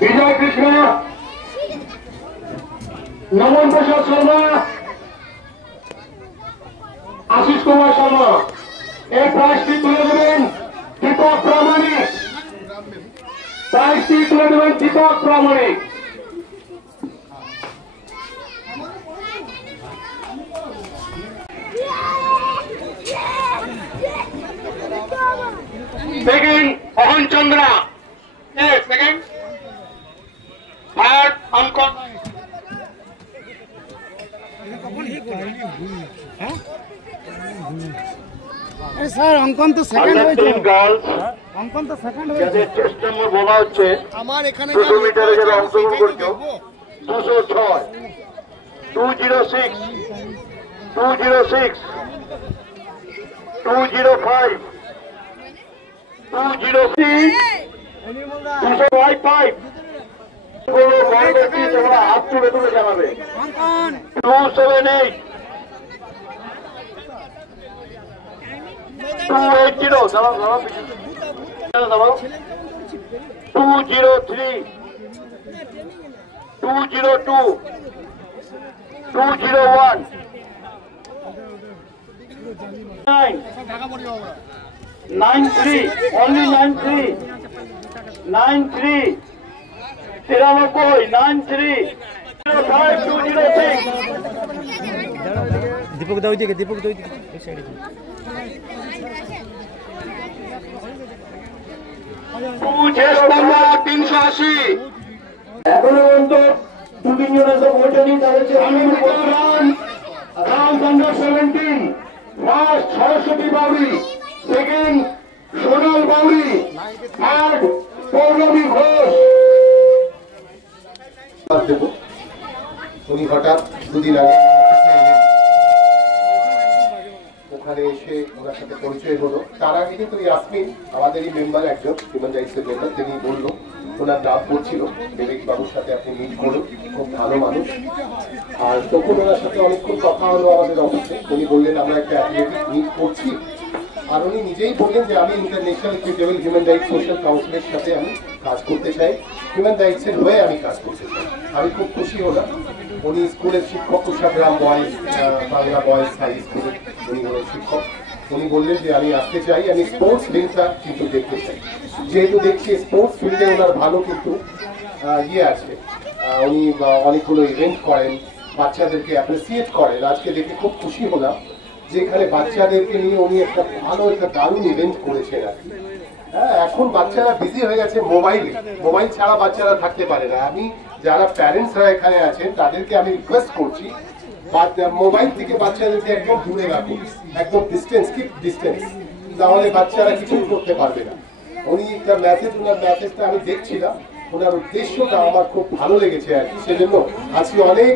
विजय कृष्ण नमन प्रसाद शर्मा आशीष कुमार शर्मा এই প্রাইজটি তুলে দেবেন দীপক প্রামাণিক। প্রাইজটি তুলে দেবেন দীপক প্রামাণিক। সেকেন্ড অহন চন্দ্রা সেকেন্ড থার্ড অঙ্কন স্যার অঙ্কন তো সেকেন্ড হয়েছে। অঙ্কন তো সেকেন্ড হয়েছে। টেস্ট নম্বর বলা হচ্ছে আমার এখানে 200 মিটারে যারা অংশগ্রহণ করছো 206 206 206 205 206 255 কোনো গণব্যক্তি তোমরা হাত তুলে তুলে জানাবে। 278 280 দাঁড়াও দাঁড়াও 203 202 201 93 only 93 93 93 93 05 206 দীপক দাও দিকে দীপক দাও দিকে এই সাইডে শেষ নম্বর 380 এখনো পর্যন্ত দু তিনজন আছে ওইটানি তাদের Ram Chandra 17 first Saraswati Bauri second Sonal Bauri third Poulami Ghosh. উনি হঠাৎ দুদিন আগে ওখানে এসে ওনার সাথে পরিচয় হলো। তার আগে কিন্তু ইয়াসমিন আমাদেরই মেম্বার, একজন হিউম্যান রাইটসের মেম্বার, তিনি বললো ওনার নাম পড়ছিল বিবেক বাবুর সাথে আপনি মিট করুন, খুব ভালো মানুষ। আর তখন ওনার সাথে অনেকক্ষণ কথা হলো আমাদের অফিসে। উনি বললেন আমরা একটা অ্যাথলেটিক মিট করছি, আর উনি নিজেই বললেন যে আমি international equitable human rights social কাউন্সিলের সাথে আমি কাজ করতে চাই, হিউম্যান রাইটসের হয়ে আমি কাজ করতে চাই। আমি খুব খুশি হলাম। উনি স্কুলের শিক্ষক, কুশাগ্রাম বয়েজ বাংলা বয়েজ হাই স্কুলের উনি হলেন শিক্ষক। উনি বললেন যে আমি আসতে চাই, আমি স্পোর্টস ফিল্ডটা কিন্তু দেখতে চাই। যেহেতু দেখছি স্পোর্টস ফিল্ডে ওনার ভালো কিন্তু আছে, উনি অনেকগুলো ইভেন্ট করেন, বাচ্চাদেরকে অ্যাপ্রিসিয়েট করেন। আজকে দেখে খুব খুশি হলাম যে এখানে বাচ্চাদেরকে নিয়ে উনি একটা ভালো একটা দারুণ ইভেন্ট করেছেন আর কি। হ্যাঁ, এখন বাচ্চারা বিজি হয়ে গেছে মোবাইলে, মোবাইল ছাড়া বাচ্চারা থাকতে পারে না। আমি যারা প্যারেন্টসরা এখানে আছেন তাদেরকে আমি রিকোয়েস্ট করছি মোবাইল থেকে বাচ্চাদেরকে একদম দূরে রাখুন, একদম ডিস্টেন্স, কিপ ডিস্টেন্স, তাহলে বাচ্চারা কিছুই করতে পারবে না। উনি একটা ওনার মেসেজটা আমি দেখছিলাম, ওনার উদ্দেশ্যটা আমার খুব ভালো লেগেছে আর কি। সেজন্য আজকে অনেক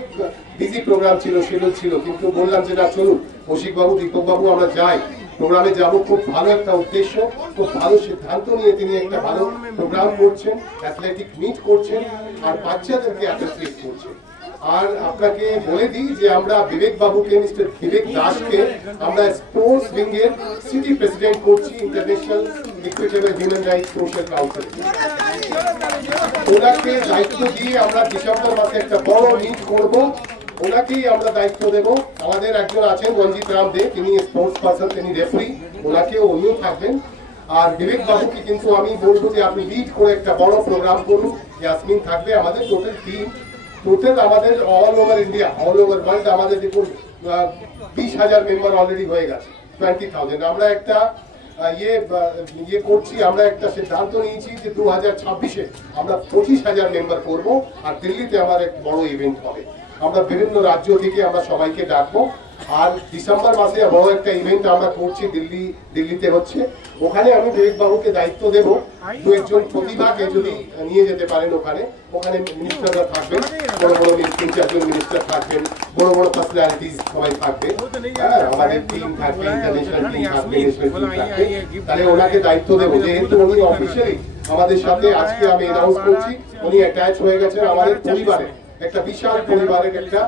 বিজি প্রোগ্রাম ছিল, শিডিউল ছিল, কিন্তু বললাম যে না চলুন কৌশিকবাবু, দীপকবাবু আমরা যাই, প্রোগ্রামে যাব। খুব ভালো একটা উদ্দেশ্য, খুব ভালো সিদ্ধান্ত নিয়ে তিনি একটা ভালো প্রোগ্রাম করছেন, অ্যাথলেটিক মিট করছেন আর বাচ্চাদেরকে অ্যাপ্রিসিয়েট করছেন। আর আপনাকে বলে দিই যে আমরা বিবেক বাবুকে, মিস্টার বিবেক দাসকে আমরা স্পোর্টস উইংয়ের সিটি প্রেসিডেন্ট করছি international equitable human rights social council. ওনাকে দায়িত্ব দিয়ে আমরা ডিসেম্বর মাসে একটা বড় মিট করব, ওনাকেই আমরা দায়িত্ব দেব। আমাদের একজন আছেন রঞ্জিত রাম দে, তিনি স্পোর্টস পার্সন, তিনি রেফারি, ওনাকেও উনিও থাকবেন। আর বিবেক বাবুকে কিন্তু আমি বলবো যে আপনি লিড করে একটা বড় প্রোগ্রাম করুন। ইয়াসমিন থাকবে, আমাদের টোটাল টিম, টোটাল আমাদের all over India, all over world আমাদের দেখুন 20,000 মেম্বার অলরেডি হয়ে গেছে, 20,000। আমরা একটা ইয়ে করছি, আমরা একটা সিদ্ধান্ত নিয়েছি যে 2026-এ আমরা 25,000 মেম্বার করবো। আর দিল্লিতে আমার এক বড় ইভেন্ট হবে। আমরা বিভিন্ন রাজ্য থেকে আমরা সবাইকে ডাকবো। আর ডিসেম্বর মাসে বড় একটা ইভেন্ট আমরা করছি দিল্লিতে হচ্ছে, ওখানে আমি বিবেক বাবুকে দায়িত্ব দেব দু একজন প্রতিভাকে যদি নিয়ে যেতে পারেন ওখানে মিনিস্টাররা থাকবেন, বড় বড় 3-4 মিনিস্টার থাকবেন, বড় বড় পার্সোনালিটিস সবাই থাকবে, হ্যাঁ আমাদের টিম থাকবে, ইন্টারন্যাশনাল টিম থাকবে, ন্যাশনাল টিম থাকবে, তাহলে ওনাকে দায়িত্ব দেবো। যেহেতু উনি অফিসিয়ালি আমাদের সাথে আজকে আমি অ্যানাউন্স করছি উনি অ্যাটাচ হয়ে গেছেন আমাদের পরিবারে, একটা বিশাল পরিবারের একটা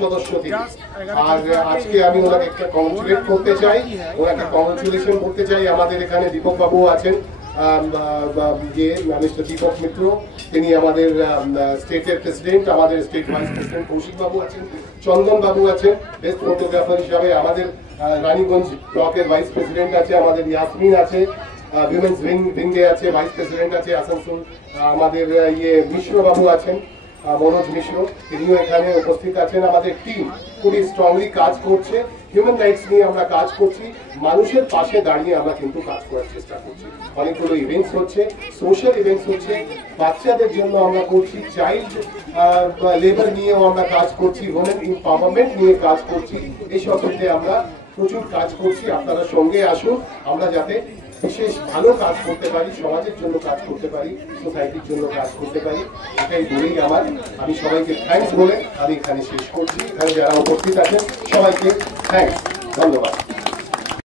সদস্য তিনি। আর আজকে আমি ওনাকে একটা কংগ্রেচুলেট করতে চাই, ওনাকে কংগ্রেচুলেশন করতে চাই। আমাদের এখানে দীপক বাবু আছেন, মিস্টার দীপক মিত্র, তিনি আমাদের স্টেটের প্রেসিডেন্ট, আমাদের স্টেট ভাইস প্রেসিডেন্ট কৌশিক বাবু আছেন, চন্দন বাবু আছেন বেস্ট ফটোগ্রাফার হিসাবে, আমাদের রানীগঞ্জ ব্লকের ভাইস প্রেসিডেন্ট আছে, আমাদের ইয়াসমিন আছে, উইমেন্স উইংয়ে আছে ভাইস প্রেসিডেন্ট আছে আসানসোল, আমাদের মিশ্র বাবু আছেন, মনোজ মিশ্র, তিনিও এখানে উপস্থিত আছেন। আমাদের টিম খুবই স্ট্রংলি কাজ করছে, হিউম্যান রাইটস নিয়ে আমরা কাজ করছি, মানুষের পাশে দাঁড়িয়ে আমরা কিন্তু কাজ করার চেষ্টা করছি। অনেকগুলো ইভেন্টস হচ্ছে, সোশ্যাল ইভেন্টস হচ্ছে, বাচ্চাদের জন্য আমরা করছি, চাইল্ড লেবার নিয়েও আমরা কাজ করছি, ওমেন এম্পাওয়ারমেন্ট নিয়ে কাজ করছি, এইসব ক্ষেত্রে আমরা প্রচুর কাজ করছি। আপনারা সঙ্গে আসুন, আমরা যাতে বিশেষ ভালো কাজ করতে পারি, সমাজের জন্য কাজ করতে পারি, সোসাইটির জন্য কাজ করতে পারি, এটাই বলেই আমি সবাইকে থ্যাঙ্কস বলে আমি এখানে শেষ করছি। এখানে যারা উপস্থিত আছেন সবাইকে থ্যাঙ্কস, ধন্যবাদ।